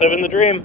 Just living the dream.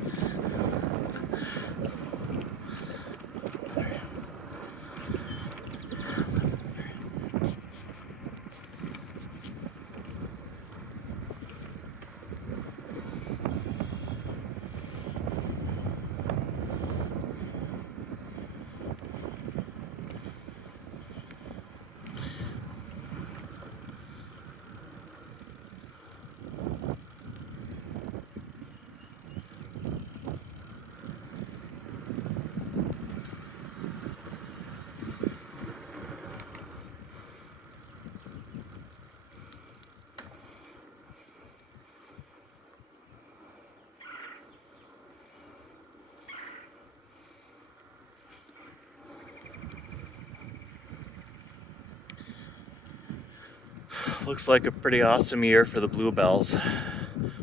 Looks like a pretty awesome year for the bluebells.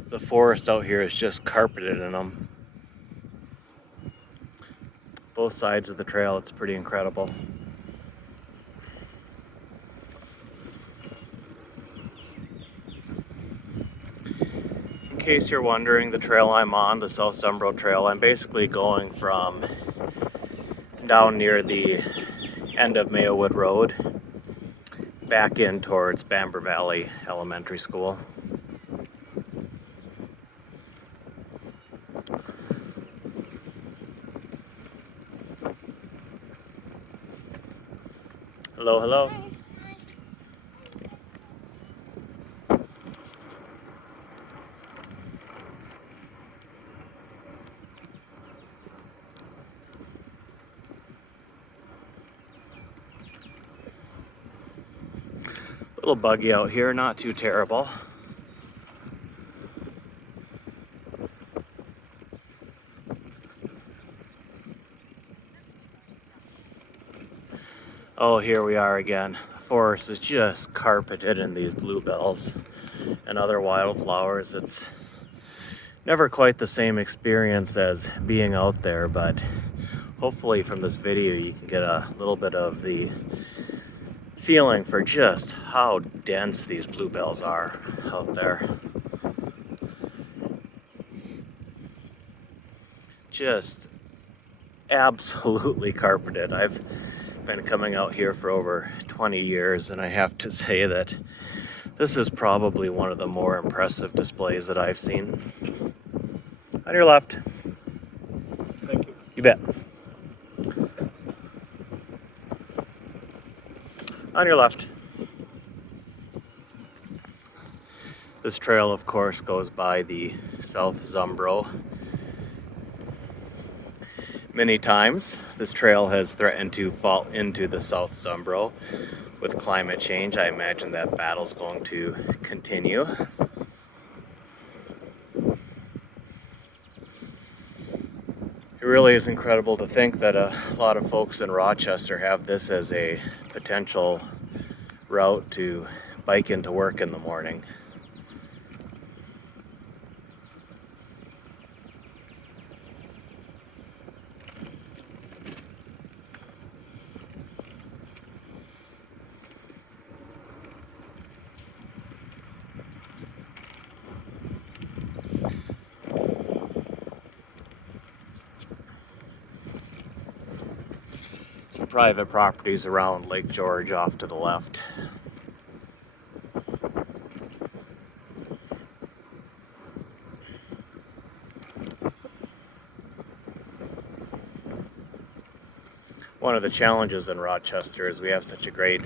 The forest out here is just carpeted in them. Both sides of the trail, it's pretty incredible. In case you're wondering, the trail I'm on, the South Zumbro Trail, I'm basically going from down near the end of Mayowood Road back in towards Bamber Valley Elementary School. Hello, hello. Hi. Little buggy out here, not too terrible. Oh, here we are again. The forest is just carpeted in these bluebells and other wildflowers. It's never quite the same experience as being out there, but hopefully from this video you can get a little bit of the feeling for just how dense these bluebells are out there. Just absolutely carpeted. I've been coming out here for over 20 years, and I have to say that this is probably one of the more impressive displays that I've seen. On your left. Thank you. You bet. On your left. This trail, of course, goes by the South Zumbro. Many times, this trail has threatened to fall into the South Zumbro. With climate change, I imagine that battle's going to continue. It really is incredible to think that a lot of folks in Rochester have this as a potential route to bike into work in the morning. Some private properties around Lake George off to the left. One of the challenges in Rochester is we have such a great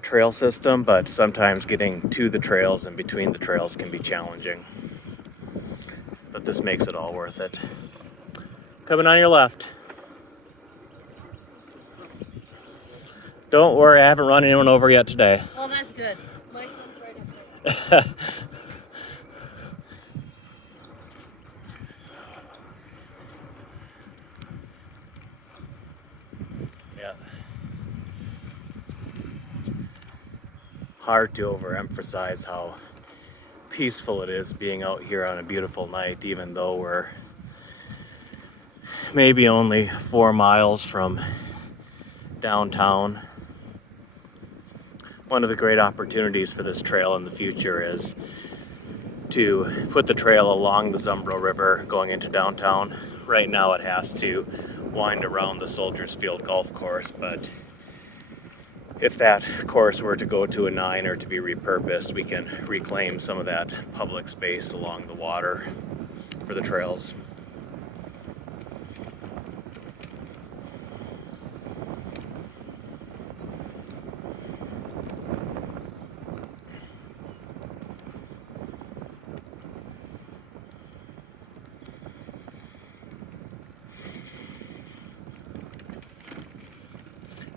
trail system, but sometimes getting to the trails and between the trails can be challenging. But this makes it all worth it. Coming on your left. Don't worry, I haven't run anyone over yet today. Well, that's good. My son's right up there. Yeah. Hard to overemphasize how peaceful it is being out here on a beautiful night, even though we're maybe only 4 miles from downtown. One of the great opportunities for this trail in the future is to put the trail along the Zumbro River going into downtown. Right now it has to wind around the Soldiers Field golf course, but if that course were to go to a 9 or to be repurposed, we can reclaim some of that public space along the water for the trails.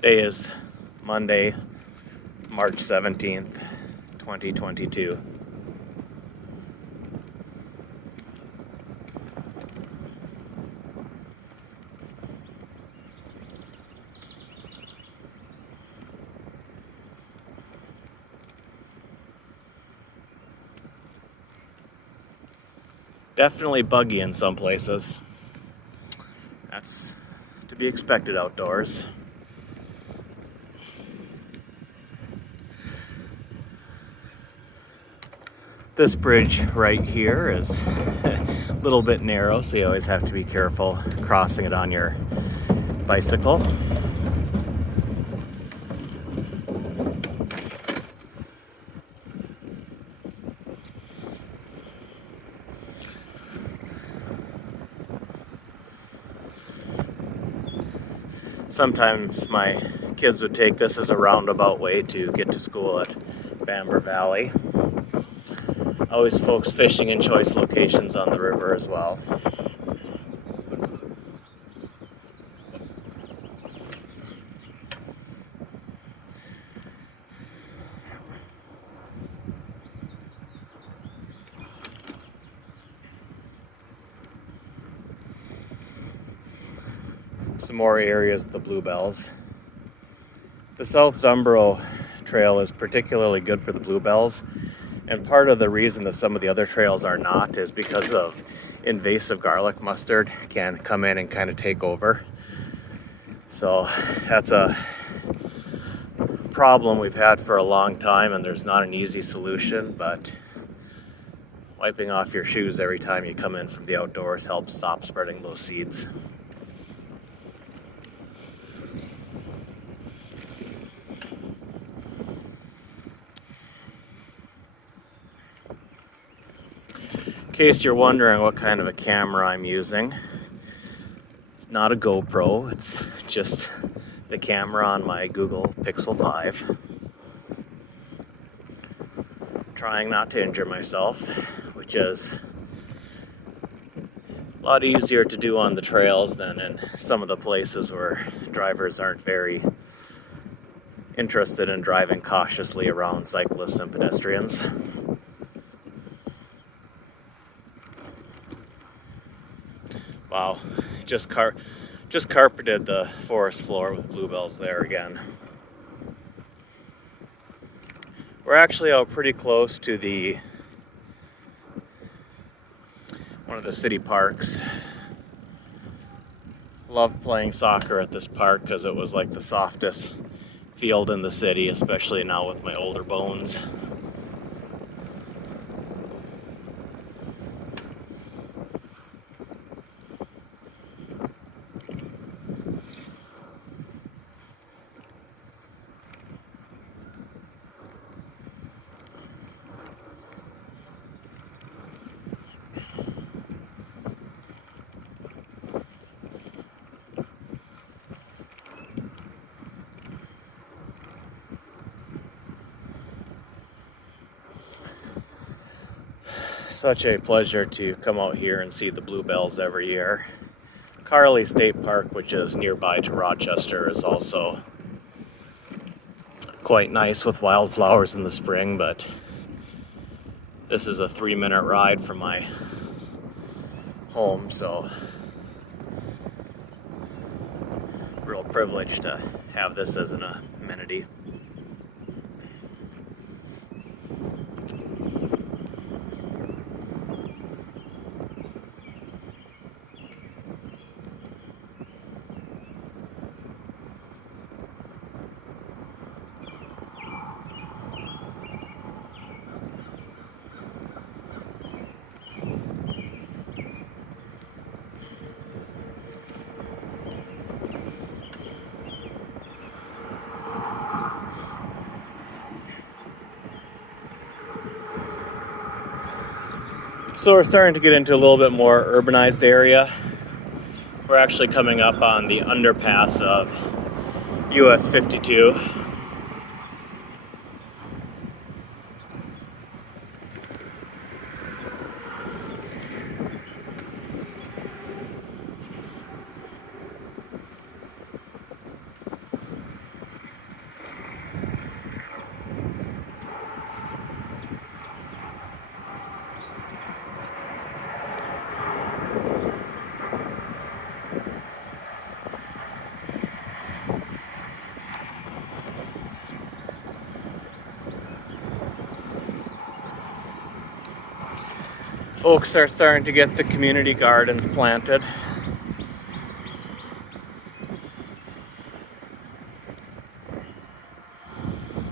Today is Monday, March 17th, 2022. Definitely buggy in some places. That's to be expected outdoors. This bridge right here is a little bit narrow, so you always have to be careful crossing it on your bicycle. Sometimes my kids would take this as a roundabout way to get to school at Bamber Valley. Always folks fishing in choice locations on the river as well. Some more areas of the Bluebells. The South Zumbro Trail is particularly good for the Bluebells, and part of the reason that some of the other trails are not is because of invasive garlic mustard can come in and kind of take over. So that's a problem we've had for a long time, and there's not an easy solution, but wiping off your shoes every time you come in from the outdoors helps stop spreading those seeds. In case you're wondering what kind of a camera I'm using, it's not a GoPro, it's just the camera on my Google Pixel 5. Trying not to injure myself, which is a lot easier to do on the trails than in some of the places where drivers aren't very interested in driving cautiously around cyclists and pedestrians. Wow, just carpeted the forest floor with bluebells there again. We're actually out pretty close to one of the city parks. Loved playing soccer at this park because it was like the softest field in the city, especially now with my older bones. Such a pleasure to come out here and see the bluebells every year. Carley State Park, which is nearby to Rochester, is also quite nice with wildflowers in the spring, but this is a 3-minute ride from my home, so real privilege to have this as an amenity. So we're starting to get into a little bit more urbanized area. We're actually coming up on the underpass of US 52. Folks are starting to get the community gardens planted.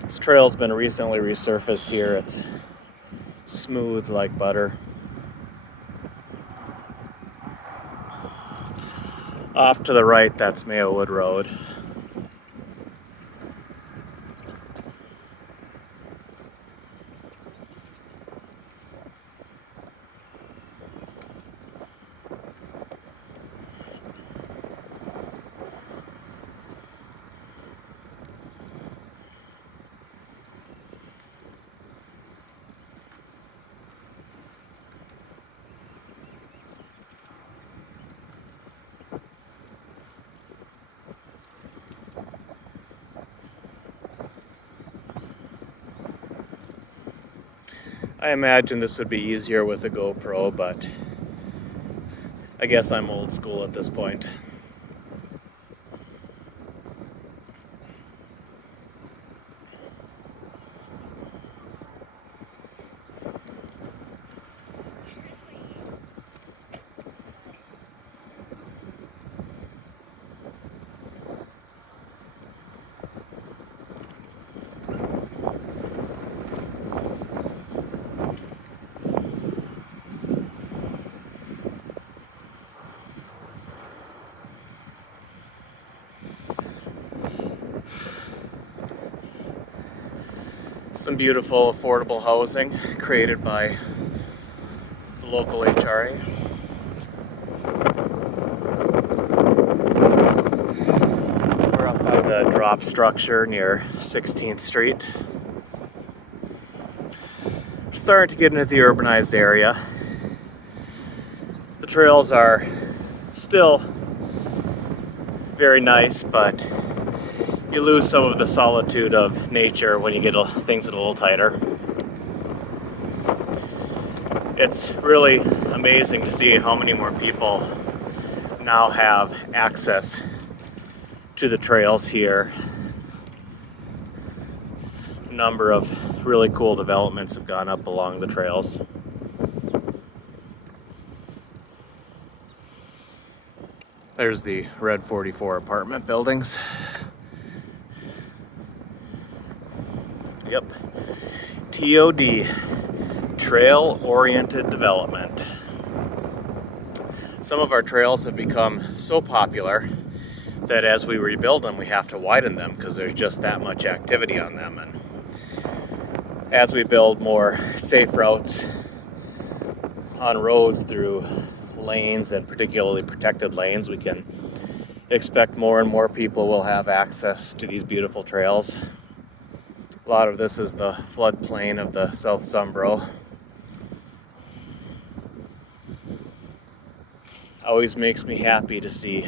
This trail's been recently resurfaced here. It's smooth like butter. Off to the right, that's Mayowood Road. I imagine this would be easier with a GoPro, but I guess I'm old school at this point. Some beautiful affordable housing created by the local HRA. We're up by the drop structure near 16th Street. We're starting to get into the urbanized area. The trails are still very nice, but you lose some of the solitude of nature when you get things a little tighter. It's really amazing to see how many more people now have access to the trails here. A number of really cool developments have gone up along the trails. There's the Red 44 apartment buildings. Yep, TOD, trail-oriented development. Some of our trails have become so popular that as we rebuild them, we have to widen them because there's just that much activity on them. And as we build more safe routes on roads through lanes and particularly protected lanes, we can expect more and more people will have access to these beautiful trails. A lot of this is the floodplain of the South Zumbro. Always makes me happy to see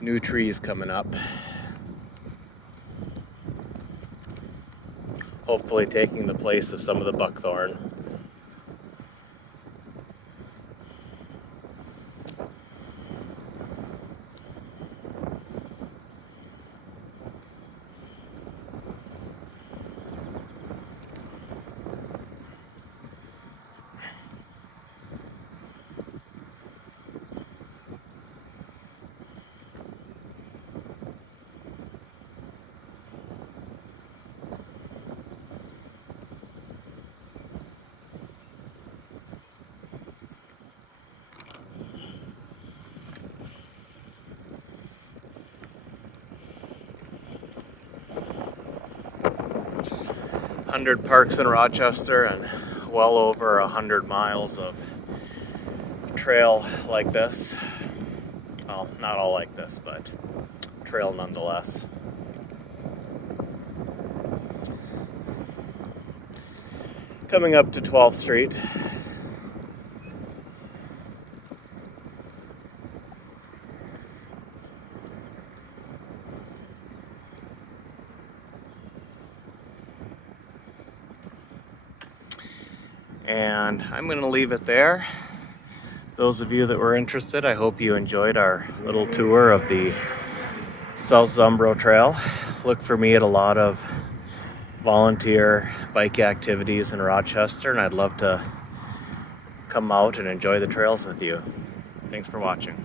new trees coming up. Hopefully taking the place of some of the buckthorn. Hundred parks in Rochester and well over 100 miles of trail like this. Well, not all like this, but trail nonetheless. Coming up to 12th Street. And I'm going to leave it there. Those of you that were interested, I hope you enjoyed our little tour of the South Zumbro Trail. Look for me at a lot of volunteer bike activities in Rochester, and I'd love to come out and enjoy the trails with you. Thanks for watching.